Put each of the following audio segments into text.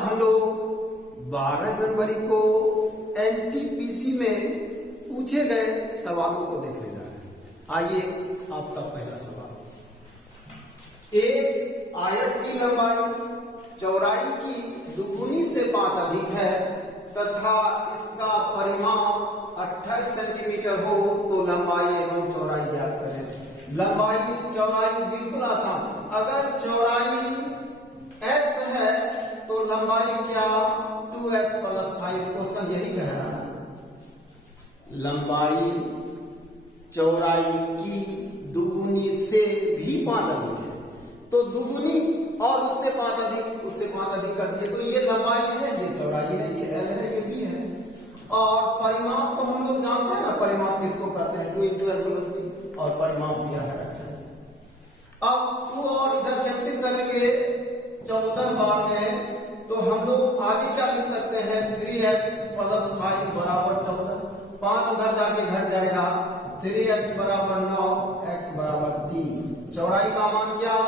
हम लोग 12 जनवरी को एनटीपीसी में पूछे गए सवालों को देखने जा रहे हैं। आइए आपका पहला सवाल, एक आयत की लंबाई चौड़ाई की दुगुनी से 5 अधिक है तथा इसका परिमाप 28 सेंटीमीटर हो तो लंबाई एवं चौड़ाई ज्ञात करें। लंबाई चौड़ाई बिल्कुल आसान, अगर चौड़ाई x है तो लंबाई क्या 2x + 5। क्वेश्चन यही कह रहा है, लंबाई चौड़ाई की दुगुनी से भी 5 अधिक है तो दुगुनी और उससे 5 अधिक कर दिए तो ये लंबाई है, ये चौड़ाई है, ये l है, ये b है। और परिमाप तो हम लोग जानते हैं ना, परिमाप किसको कहते हैं 2 × l + b, और परिमाप दिया है 28। अब 2 और इधर कैंसिल करेंगे 14 बार में तो हम लोग आगे क्या लिख सकते हैं 3x + 5 = 14। 5 उधर जाके घट जाएगा, 3x = 9, x = 3। चौड़ाई का मान क्या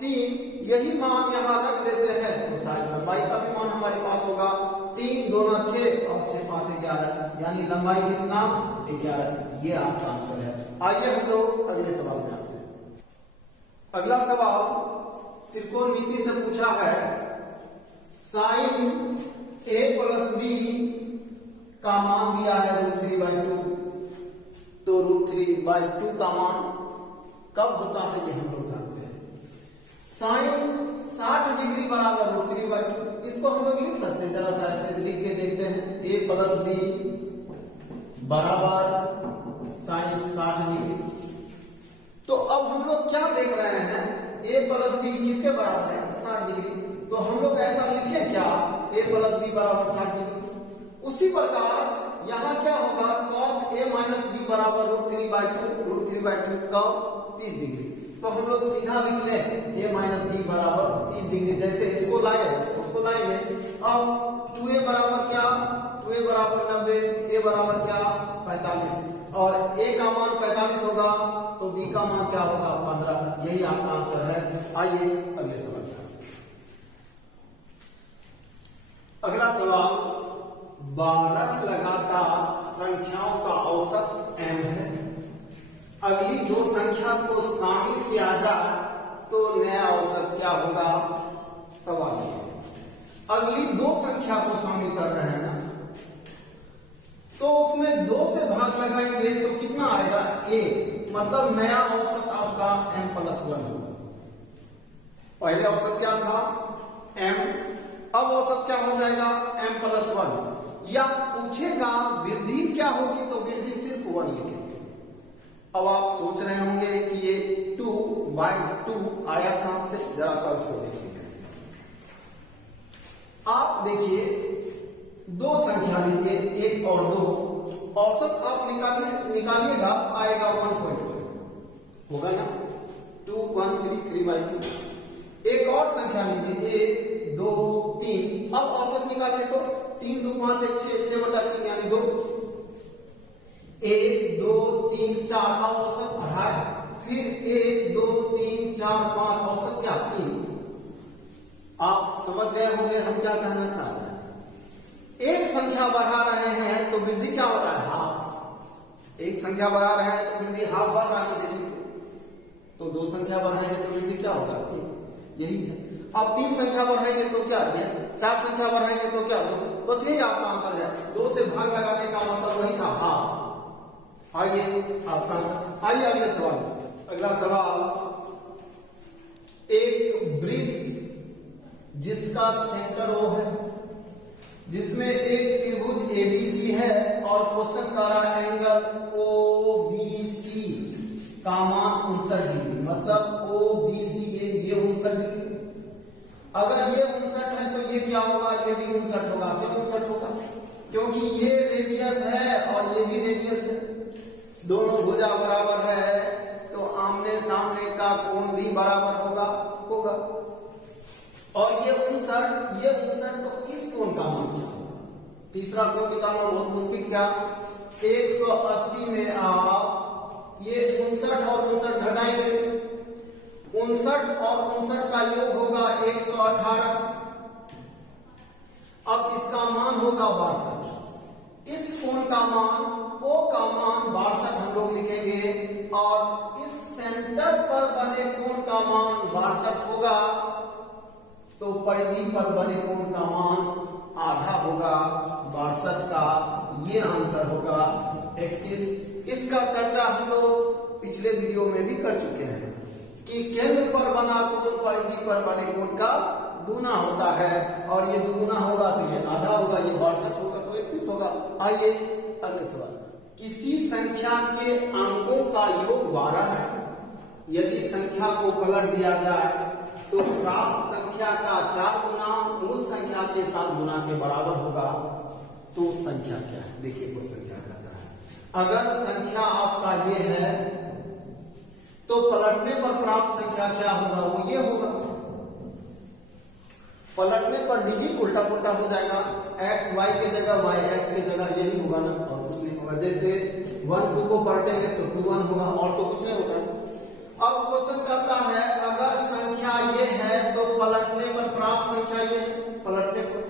3, यही मान यहां रख देते हैं तो शायद लंबाई का भी मान हमारे पास होगा 3 × 2 = 6 और 6 × 5 = 11, यानी लंबाई कितना 11। ये आपका आंसर है। आइए हम लोग अगले सवाल में आते हैं। अगला सवाल त्रिकोणमिति से पूछा है, sin a + b का मान दिया है √3/2, तो √3/2 का मान कब होता है ये हम लोग जानते हैं। sin 60 डिग्री बराबर √3/2, इसको हम लोग लिख सकते हैं, जरा सा ऐसे लिख के देखते हैं। a + b बराबर sin 60 डिग्री। तो अब हम लोग क्या देख रहे हैं, a + b किसके बराबर है 60 डिग्री, तो हम लोग ऐसा लिखें क्या a + b बराबर 60 डिग्री। उसी प्रकार यहां क्या होगा cos a - b बराबर √3/2 कब 30 डिग्री। तो हम लोग सीधा लिख लें a - b बराबर 30 डिग्री, जैसे इसको लाए उसको लाएंगे। अब 2a बराबर क्या 2a बराबर 90, a बराबर क्या 45, और a का मान 45 होगा तो b का मान क्या होगा 15। यही आपका आंसर है। आइए अगले सवाल पर। अगला सवाल, 12 लगातार संख्याओं का औसत m है। अगली 2 संख्या को शामिल किया जाए तो नया औसत क्या होगा। सवाल है, अगली 2 संख्या को शामिल कर रहे हैं ना, तो उसमें 2 से भाग लगाएंगे तो कितना आएगा 1, मतलब नया औसत आपका m + 1 होगा। पहले औसत क्या था m, अब औसत क्या हो जाएगा m + 1। या पूछेगा वृद्धि क्या होगी तो वृद्धि सिर्फ 1 लिखेंगे। अब आप सोच रहे होंगे कि ये 2/2 आया कहां से, जरा सा उसको देखिए। आप देखिए 2 संख्या लीजिए 1 और 2, औसत आप निकालिएगा आएगा 1.1 होगा ना, 2 1 3 3/2। एक और संख्या लीजिए 1 2 3, अब औसत निकालिए तो 3 2 5 1 6 6/3 यानी 2। 1 2 3 4, अब औसत बढ़ाए, फिर 1 2 3 4 5, औसत क्या 3। आप समझ गए होंगे हम क्या कहना चाह रहे हैं। एक संख्या बढ़ा रहे हैं तो वृद्धि क्या हो रहा है हाफ, एक संख्या बढ़ा रहे हैं तो वृद्धि हाफ बढ़ रहा है। देख लीजिए, तो 2 संख्या बढ़ाएंगे तो वृद्धि क्या होगा 3, यही है। अब 3 संख्या बढ़ाएंगे तो क्या 4 संख्या बढ़ाएंगे तो क्या 2, बस यही आपका आंसर है। 2 से भाग लगाने का मतलब वही था हाफ। आइए आपका आंसर। आइए अगले सवाल। अगला सवाल, एक वृत्त जिसका सेंटर O है, जिसमें एक त्रिभुज ABC है और क्वेश्चन कर रहा है एंगल OBC का मान 59 डिग्री, मतलब OBC ये 59 डिग्री। अगर ये 59 है तो ये क्या होगा, ये भी 59 होगा। क्यों 59 होगा, क्योंकि ये रेडियस है और ये भी रेडियस है, दोनों भुजा बराबर है तो आमने सामने का कोण भी बराबर होगा। और ये 59 तो इस कोण का मान क्या होगा। तीसरा कोण निकालना बहुत मुश्किल, क्या 180 में आप ये 59 और 59 घटाएंगे, 59 और 59 का योग होगा 118। होगा 62। इस कोण का मान O का मान 62 हम लोग लिखेंगे और इस सेंटर पर बने कोण का मान 62 होगा, तो परिधि पर बने कोण का मान आधा होगा 62 का। ये आंसर होगा 31। इसका चर्चा हम लोग पिछले वीडियो में भी कर चुके हैं कि केंद्र पर बना कोण परिधि पर बने कोण का दूना होता है, और ये दुगुना होगा तो ये आधा होगा, ये 62 होगा तो 31 होगा। आइए अगले सवाल। किसी संख्या के अंकों का योग 12 है। यदि संख्या को पलट दिया जाए तो प्राप्त संख्या का 4 गुना मूल संख्या के 7 गुना के बराबर होगा। तो संख्या क्या है? देखिए वो संख्या कहता है, अगर संख्या आपका ये है तो पलटने पर प्राप्त संख्या क्या होगा? वो ये होगा। पलटने पर डिजिट उल्टा पुल्टा हो जाएगा, x y के जगह y x के जगह, यही होगा ना, और कुछ नहीं होगा। जैसे 1 2 को पलटेंगे तो 2 1 होगा, और तो कुछ नहीं होता। अब क्वेश्चन करता है अगर संख्या ये है तो पलटने पर प्राप्त संख्या ये है। पलटने पर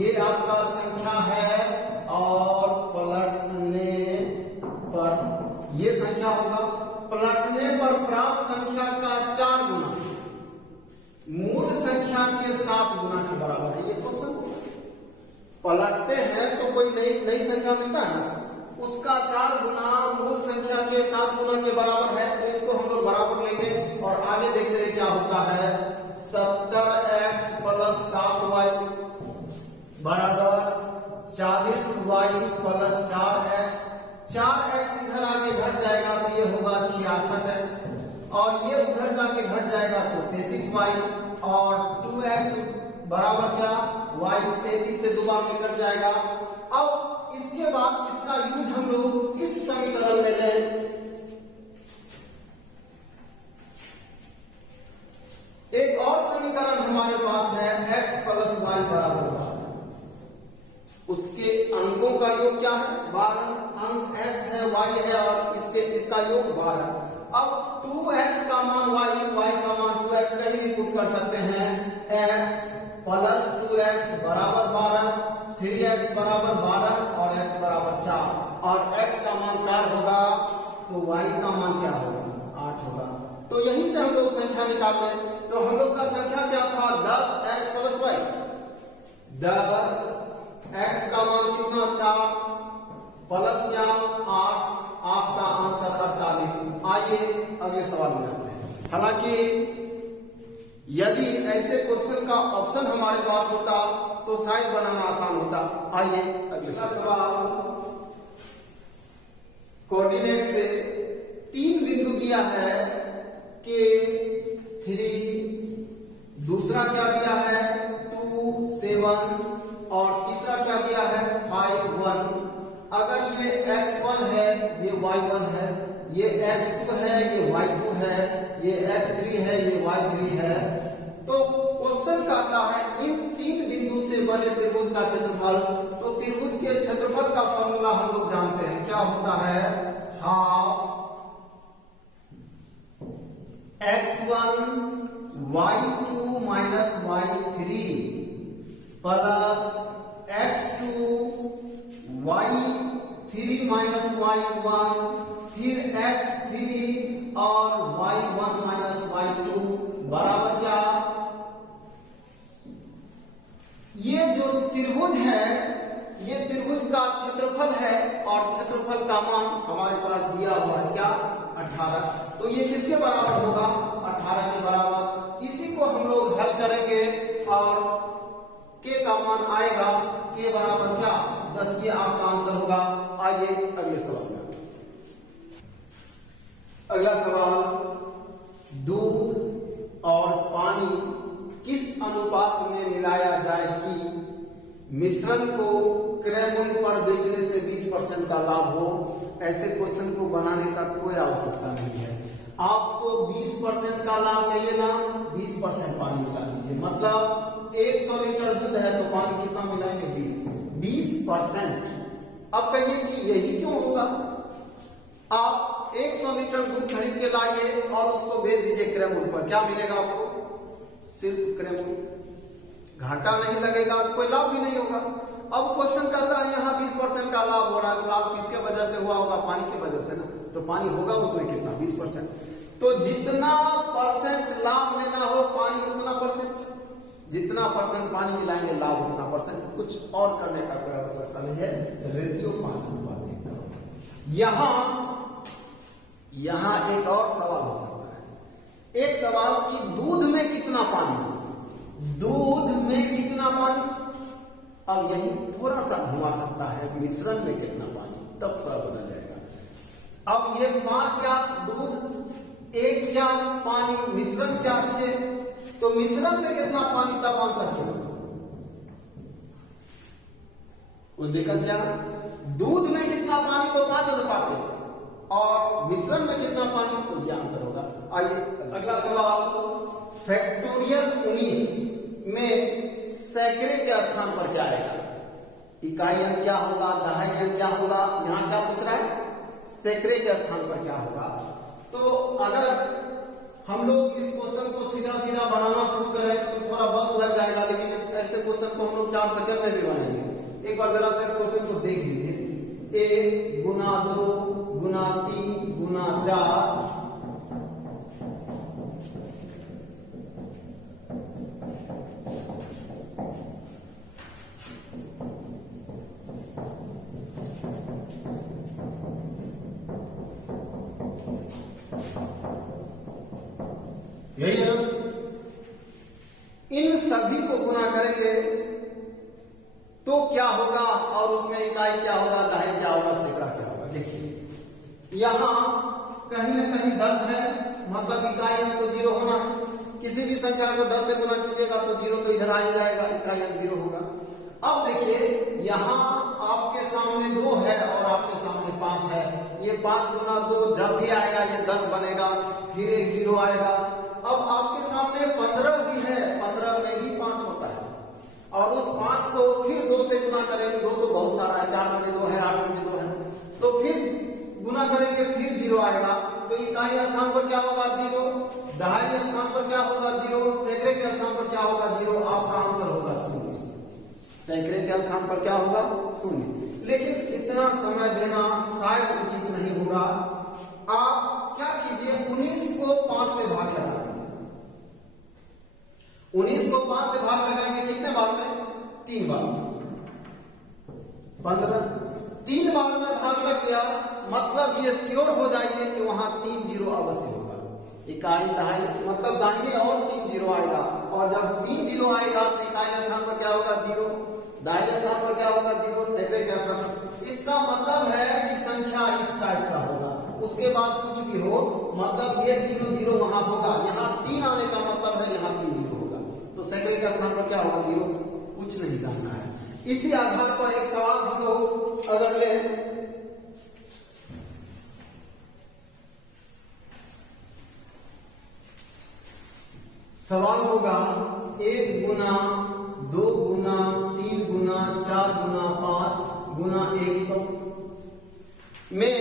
ये आपका संख्या है और पलटने पर ये संख्या होगा। पलटने पर प्राप्त संख्या का 4 गुना मूल संख्या के 7 गुना के बराबर है। ये क्वेश्चन पलटते हैं तो कोई नई संख्या मिलता है ना, उसका 4 गुना मूल संख्या के 7 गुना के बराबर है, तो इसको हम लोग बराबर लेंगे और आगे देखते हैं क्या होता है। 70x प्लस 7y बराबर 40y प्लस 4x। 4x इधर आके घट जाएगा तो ये होगा 66x, और ये उधर जाके घट जाएगा तो 33y, और 2x बराबर क्या? y 33 से 2 बार में कट जाएगा। अब इसके बाद इसका यूज हम लोग इस समीकरण में लें। एक और समीकरण हमारे पास है x प्लस y बराबर 12। उसके अंकों का योग क्या है? 12। अंक x है, y है, और इसका योग 12। अब 2x का मान y का मान 2x कहीं भी पुट कर सकते हैं। x प्लस 2x बराबर 12, 3x बराबर 12 और x बराबर 4, और x का मान 4 होगा तो y का मान क्या होगा? 8 होगा। तो यहीं से हम लोग संख्या निकालते हैं। तो हम लोग का संख्या क्या था? 10x plus y। 10x का मान कितना? 4 प्लस क्या? 8। आपका आंसर 48। आइए अगले सवाल में आते हैं। हालांकि यदि ऐसे क्वेश्चन का ऑप्शन हमारे पास होता तो शायद बनाना आसान होता। आइए अगले सवाल। कोऑर्डिनेट से 3 बिंदु दिया है के 3, दूसरा क्या दिया है 2 7, और तीसरा क्या दिया है 5 1। अगर ये x1 है, ये y1 है, ये x2 है, ये y2 है, ये x3 है, ये y3 है, तो क्वेश्चन कहता है इन 3 बिंदु से बने त्रिभुज का क्षेत्रफल। तो त्रिभुज के क्षेत्रफल का फॉर्मूला हम लोग जानते हैं, क्या होता है? Half x1 y2 minus y3 plus x2 y3 minus y1, फिर x3 और y1 माइनस y2 बराबर क्या? ये जो त्रिभुज है ये त्रिभुज का क्षेत्रफल है, और क्षेत्रफल का मान हमारे पास दिया हुआ है क्या? 18। तो ये किसके बराबर होगा? 18 के बराबर। इसी को हम लोग हल करेंगे और के का मान आएगा के बराबर क्या? 10। ये आपका आंसर होगा। आइए अगले सवाल में। अगला सवाल, दूध और पानी किस अनुपात में मिलाया जाए कि मिश्रण को क्रय मूल्य पर बेचने से 20% का लाभ हो? ऐसे क्वेश्चन को बनाने का कोई आवश्यकता नहीं है। आपको 20% का लाभ चाहिए ना, 20% पानी मिला दीजिए। मतलब 100 लीटर दूध है तो पानी कितना मिलाएंगे? 20%। अब कहिए कि यही क्यों होगा? आप 100 लीटर दूध खरीद के लाइए और उसको बेच दीजिए क्रय मूल्य पर, क्या मिलेगा आपको? सिर्फ क्रय मूल्य, घाटा नहीं लगेगा, कोई लाभ भी नहीं होगा। अब क्वेश्चन कहता है यहाँ 20% का लाभ हो रहा है, तो लाभ किसके वजह से हुआ होगा? पानी की वजह से ना। तो पानी होगा उसमें कितना? 20%। तो जितना परसेंट लाभ लेना हो पानी उतना परसेंट, जितना परसेंट पानी मिलाएंगे लाभ उतना परसेंट। कुछ और करने का कोई आवश्यकता नहीं है। रेशियो 5:1। यहां एक और सवाल हो सकता है। एक सवाल कि दूध में कितना पानी, दूध में कितना पानी। अब यही थोड़ा सा घुमा सकता है, मिश्रण में कितना पानी, तब थोड़ा बदल जाएगा। अब ये 5 क्या दूध, 1 क्या पानी, मिश्रण क्या 6, तो मिश्रण में कितना पानी, तब आंसर क्या होगा? कुछ दिक्कत क्या? दूध में कितना पानी तो 5 अनुपात है, और मिश्रण में कितना पानी, तो ये आंसर होगा। आइए अगला सवाल, फैक्टोरियल 19 में सैकड़े के स्थान पर क्या आएगा? इकाई अंक क्या होगा, दहाई अंक क्या होगा? यहां क्या पूछ रहा है? सैकड़े के स्थान पर क्या होगा? तो अगर हम लोग इस क्वेश्चन को सीधा सीधा बनाना शुरू करें तो थोड़ा वक्त लग जाएगा, लेकिन इस ऐसे क्वेश्चन को हम लोग 4 सेकंड में भी बनाएंगे। एक बार जरा सा इस क्वेश्चन को देख लीजिए। 1 गुना 2 गुना 3 गुना 4 यही है ना। इन सभी को गुना करेंगे तो क्या होगा, और उसमें इकाई क्या होगा, दहाई क्या होगा, सैकड़ा क्या होगा? देखिए यहां कहीं ना कहीं 10 है, मतलब इकाई अंक तो 0 होना है। किसी भी संख्या को 10 से गुना कीजिएगा तो 0 तो इधर आ ही जाएगा, इकाई अंक 0 होगा। अब देखिए यहां आपके सामने 2 है और आपके सामने 5 है। ये 5 गुना 2 जब भी आएगा ये 10 बनेगा, फिर एक 0 आएगा। अब आपके सामने 15 भी है, 15 में ही 5 होता है, और उस 5 को फिर 2 से गुना करेंगे, 2 तो बहुत सारा है, 4 में भी 2 है, 8 में भी 2 है, तो फिर गुना करेंगे फिर 0 आएगा। तो इकाई स्थान पर क्या होगा? 0। दहाई स्थान पर क्या होगा? 0। सैकड़े के स्थान पर क्या होगा? 0। आपका आंसर होगा 0। सैकड़े के स्थान पर क्या होगा? 0। लेकिन इतना समय देना शायद उचित नहीं होगा। आप क्या कीजिए, 19 को 5 से भाग लगा दीजिए। 19 को 5 से भाग लगाएंगे कितने बार में? 3 बार में। 15 3 बार में भाग लग गया, मतलब ये श्योर हो जाइए कि वहां 3 0 अवश्य होगा। इकाई दहाई मतलब दाहिने और 3 0 आएगा, और जब 3 0 आएगा तो इकाई स्थान पर क्या होगा? 0। दहाई स्थान पर क्या होगा? 0। सैकड़े के स्थान पर। इसका मतलब है कि संख्या इस टाइप का होगा, उसके बाद कुछ भी हो, मतलब ये 3 0 वहां होगा। यहाँ 3 आने का मतलब है यहाँ 3 0 होगा, तो सैकड़े के स्थान पर क्या होगा? 0। कुछ नहीं जानना है। इसी आधार पर एक सवाल हम लोग अगर ले, सवाल होगा 1 गुना 2 गुना 3 गुना 4 गुना 5 गुना 100 में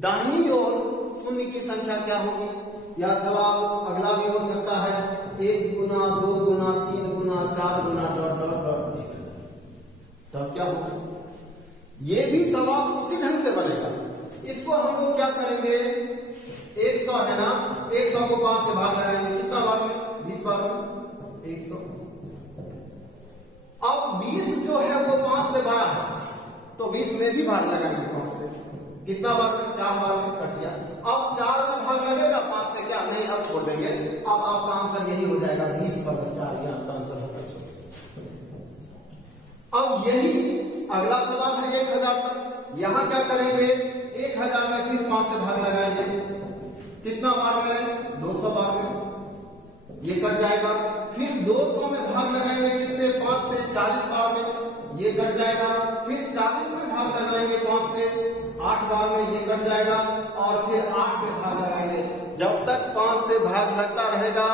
दाहिनी ओर शून्य की संख्या क्या होगी? यह सवाल अगला भी हो सकता है, 1 गुना 2 गुना 3 गुना 4 गुना ... तब क्या होगा? ये भी सवाल उसी ढंग से बनेगा। इसको हम लोग क्या करेंगे, 100 है ना, 100 को 5 से भाग लगाएंगे, कितना बार में? 20 बार में 100। अब 20 जो है वो 5 से बड़ा है, तो 20 में भी भाग लगाएंगे 5 से, कितना बार में? 4 बार में। कट गया। अब 4 में भाग लगेगा 5 से, क्या नहीं? अब छोड़ देंगे। अब आपका आंसर यही हो जाएगा, 20 + 4, ये आपका आंसर होगा 24। अब यही अगला सवाल है 1000 तक। यहां क्या करेंगे, 1000 में फिर 5 से भाग लगाएंगे, कितना बार में? 200 बार में, ये कट जाएगा। फिर 200 में भाग लगाएंगे किससे? 5 से, 40 बार में, ये कट जाएगा। फिर 40 में भाग लगाएंगे 5 से, 8 बार में, ये कट जाएगा। और फिर 8 में भाग लगाएंगे। जब तक 5 से भाग लगता रहेगा,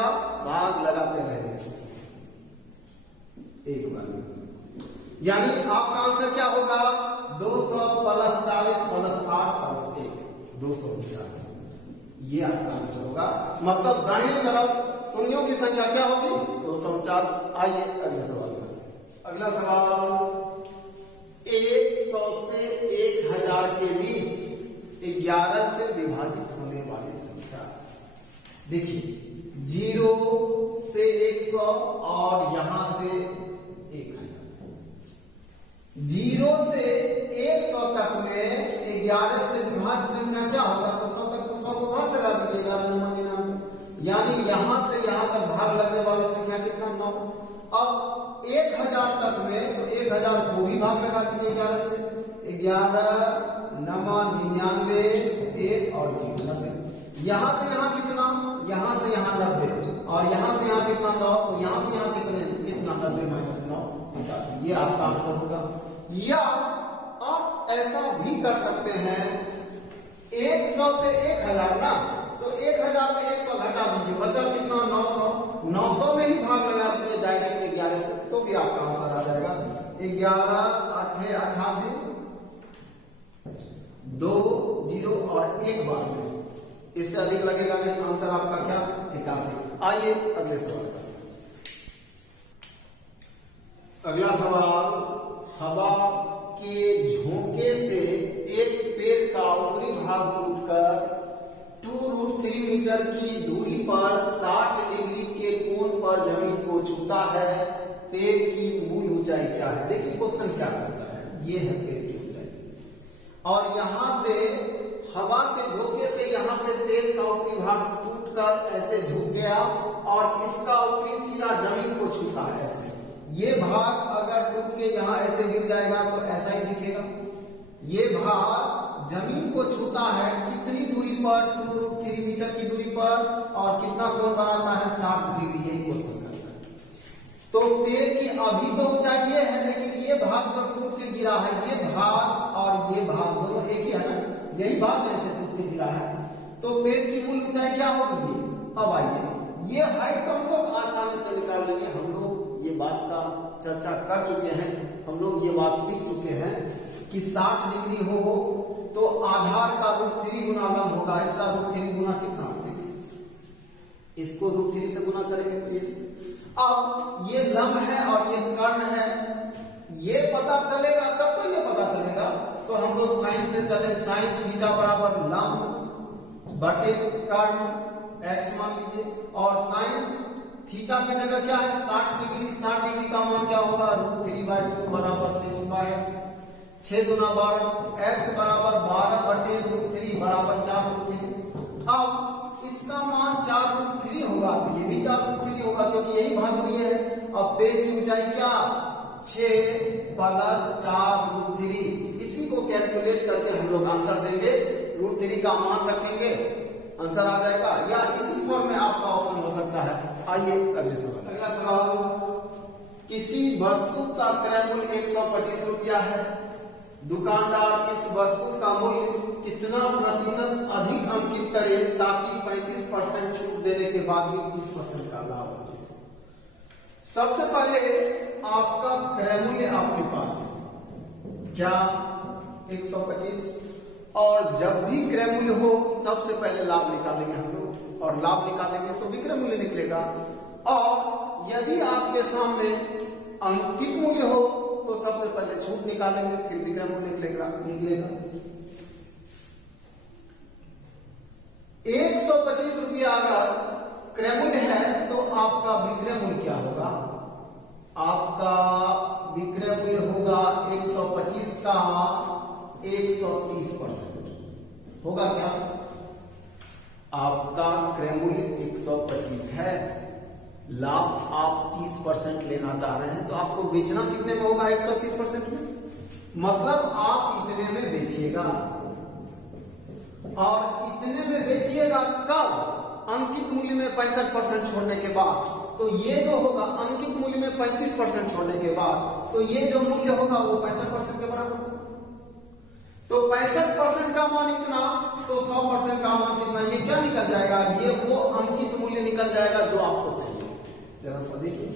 भाग लगाते रहेंगे एक बार में, यानी आपका आंसर क्या होगा? 200 + 40 + 8 + 1 250। ये आपका आंसर होगा। मतलब दाहिनी तरफ शून्यों की संख्या क्या होगी? 249। आइए अगले सवाल में। अगला सवाल, 100 से 1000 के बीच 11 से विभाजित होने वाली संख्या। देखिए 0 से 100 और यहां से 1000। 0 से 100 तक में 11 से विभाजित संख्या क्या होगा? तो 100 तक 100 को भाग लगा दीजिएगा 9, यानी यहां से यहां तक भाग लगने वाली संख्या कितना? 9। अब 1000 तक में तो 1000 को भी भाग लगा दीजिए 11 से। 11 9 99, 1 और 0 90। यहां से यहां कितना? यहां से यहां 90 और यहां से यहां कितना? 9। तो यहां से यहां कितना 90 माइनस 9 85। ये आपका आंसर होगा। या आप ऐसा भी कर सकते हैं, 100 से 1000 ना, तो 1000 में 100 घटा दीजिए, बचा कितना? 900। 900 में ही भाग लगा दीजिए डायरेक्ट 11 से, तो भी आपका आंसर आ जाएगा। 11 8 88, 2 0 और 1 बार में, इससे अधिक लगेगा नहीं। आंसर आपका क्या? 81। आइए अगले सवाल का। अगला सवाल, हवा के झोंके से एक पेड़ का ऊपरी भाग टूटकर 2√3 मीटर की दूरी पर 60 डिग्री के कोण पर जमीन को छूता है। पेड़ की मूल ऊंचाई क्या है? देखिए क्वेश्चन क्या करता है, ये है पेड़ की ऊंचाई। और यहां से हवा के झोंके से यहां से पेड़ का ऊपरी भाग टूटकर ऐसे झुक गया और इसका ऊपरी सिरा जमीन को छूता है ऐसे। ये भाग अगर टूट के यहां ऐसे गिर जाएगा तो ऐसा ही दिखेगा। ये भाग जमीन को छूता है कितनी दूरी पर? 2√3 मीटर की दूरी पर, और कितना कोण बनाता है? 60 डिग्री। यही क्वेश्चन करता है। तो पेड़ की अभी तो ऊंचाई ये है, लेकिन ये भाग जो टूट के गिरा है, ये भाग और ये भाग दोनों एक ही है ना, यही भाग ऐसे टूट के गिरा है। तो पेड़ की मूल ऊंचाई क्या होगी? अब आइए, ये हाइट को हम लोग आसानी से निकाल लेंगे। हम लोग ये बात का चर्चा कर चुके हैं, हम लोग ये बात सीख चुके हैं कि 60 डिग्री हो तो आधार का √3 गुना लंब होगा। इसका √3 गुना कितना? 6। इसको √3 से गुना करेंगे तो ये। अब ये लंब है और ये कर्ण है, ये पता चलेगा तब तो ये पता चलेगा। तो हम लोग साइन से चले, साइन थीटा बराबर लंब बटे कर्ण x मान लीजिए, और साइन थीटा की जगह क्या है? 60 डिग्री। 60 डिग्री का मान क्या होगा? √3/2 बराबर 6/x। 6 दूना 12, x बराबर 12 बटे √3 बराबर 4√3। अब इसका मान 4√3 होगा, तो ये भी 4√3 होगा, क्योंकि यही भाग में है। अब पेड़ की ऊंचाई क्या? 6 + 4√3। इसी को कैलकुलेट करके हम लोग आंसर देंगे। √3 का मान रखेंगे, आंसर आ जाएगा। या इसी फॉर्म में आपका ऑप्शन हो सकता है। आइए अगले सवाल। अगला सवाल, किसी वस्तु का क्रय मूल्य 125 रुपया है। दुकानदार इस वस्तु का मूल्य कितना प्रतिशत अधिक अंकित करे ताकि 35% छूट देने के बाद भी 20% का लाभ हो जाए? सबसे पहले आपका क्रय मूल्य आपके पास है क्या? 125। और जब भी क्रय मूल्य हो सबसे पहले लाभ निकालेंगे हम लोग, और लाभ निकालेंगे तो विक्रय मूल्य निकलेगा। और यदि आपके सामने अंकित मूल्य हो तो सबसे पहले छूट निकालेंगे, फिर विक्रय मूल्य निकलेगा। 125 रुपया अगर क्रय मूल्य है तो आपका विक्रय मूल्य क्या होगा? आपका विक्रय मूल्य होगा 125 का 130% होगा क्या? आपका क्रय मूल्य 125 है, लाभ आप 30% लेना चाह रहे हैं, तो आपको बेचना कितने में होगा? 130% में। मतलब आप इतने में बेचिएगा, और इतने में बेचिएगा कब? अंकित मूल्य में 65% छोड़ने के बाद। तो ये जो होगा अंकित मूल्य में 35% छोड़ने के बाद, तो ये जो मूल्य होगा वो 65% के बराबर। तो 65% का मान इतना, तो 100% का मान कितना? ये क्या निकल जाएगा? ये वो अंकित मूल्य निकल जाएगा जो आपको चाहिए। जरा सा देखिए,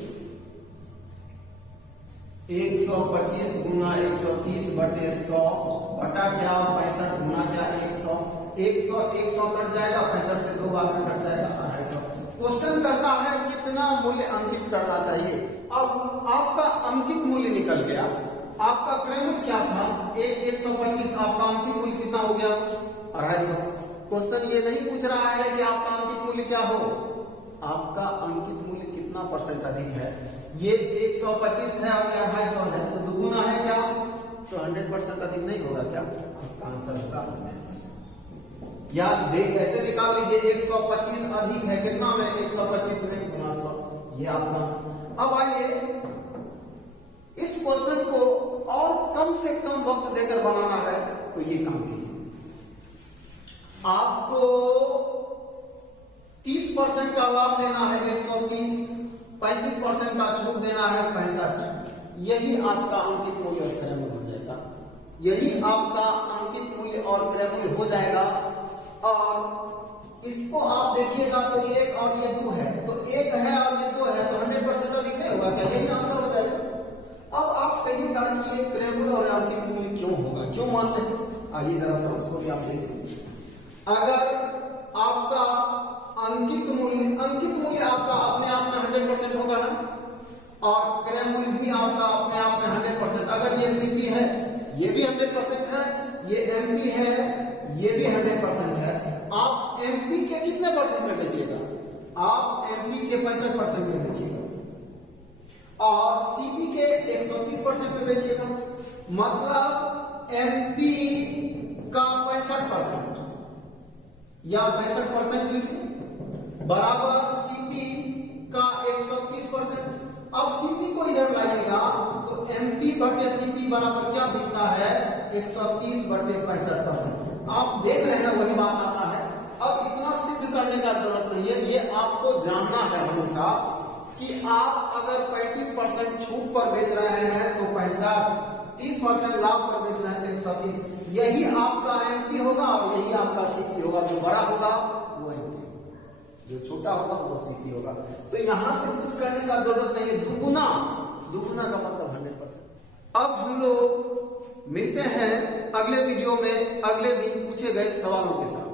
125 गुना 130 बटे 100 बटा क्या? 65 गुना क्या? 100 कट जाएगा, 65 से 2 बार में कट जाएगा 250। क्वेश्चन कहता है कितना मूल्य अंकित करना चाहिए। अब आपका अंकित मूल्य निकल गया। आपका क्रय मूल्य क्या था 125, आपका अंकित मूल्य कितना हो गया 250। क्वेश्चन ये नहीं पूछ रहा है कि आपका अंकित मूल्य क्या हो, आपका अंकित मूल्य कितना परसेंट अधिक है। ये 125 है और ये 250 है, तो दुगुना है क्या, तो 100% अधिक नहीं होगा क्या, आपका आंसर होगा 100%। या देख ऐसे निकाल लीजिए 125 अधिक है कितना में 125 में गुना 100, ये आपका आंसर। अब आइए इस क्वेश्चन को और कम से कम वक्त देकर बनाना है, तो ये काम कीजिए। आपको 30% का लाभ देना है 130, 35% का छूट देना है 65। यही आपका अंकित मूल्य और क्रय मूल्य हो जाएगा, यही आपका अंकित मूल्य और क्रय मूल्य हो जाएगा। और इसको आप देखिएगा तो 1 और ये 2 है, तो 1 है और ये 2 है, तो 100% अधिक नहीं होगा क्या, यही आंसर हो जाएगा। अब आप कहिएगा कि ये क्रय मूल्य और अंकित मूल्य क्यों होगा, क्यों मानते हैं, आइए जरा सा उसको भी आप देख लीजिए। अगर आपका अंकित मूल्य आपका अपने आप में 100% होगा ना, और क्रय मूल्य भी आपका अपने आप में 100%। अगर ये सीपी है, ये भी 100% है, ये एमपी है, ये भी 100% है। आप एमपी के कितने परसेंट में बेचिएगा, आप एमपी के 65% में बेचिएगा और सीपी के 130% में बेचिएगा। मतलब एमपी का 65% या 65% लिखिए बराबर सीपी का 130%। अब सीपी को इधर लाइएगा तो एमपी बटे सीपी बराबर क्या दिखता है 130 बटे 65%। आप देख रहे हैं वही बात आता है। अब इतना सिद्ध करने का जरूरत नहीं है, ये आपको जानना है हमेशा कि आप अगर 35% छूट पर बेच रहे हैं तो 65, 30% लाभ पर बेच रहे हैं तो 130। यही आपका एमपी होगा और यही आपका सीपी होगा। जो बड़ा होगा वो एमपी, जो छोटा होगा वो सीपी होगा। तो यहां से कुछ करने का जरूरत नहीं है, दुगुना का मतलब 100%। अब हम लोग मिलते हैं अगले वीडियो में अगले दिन पूछे गए सवालों के साथ।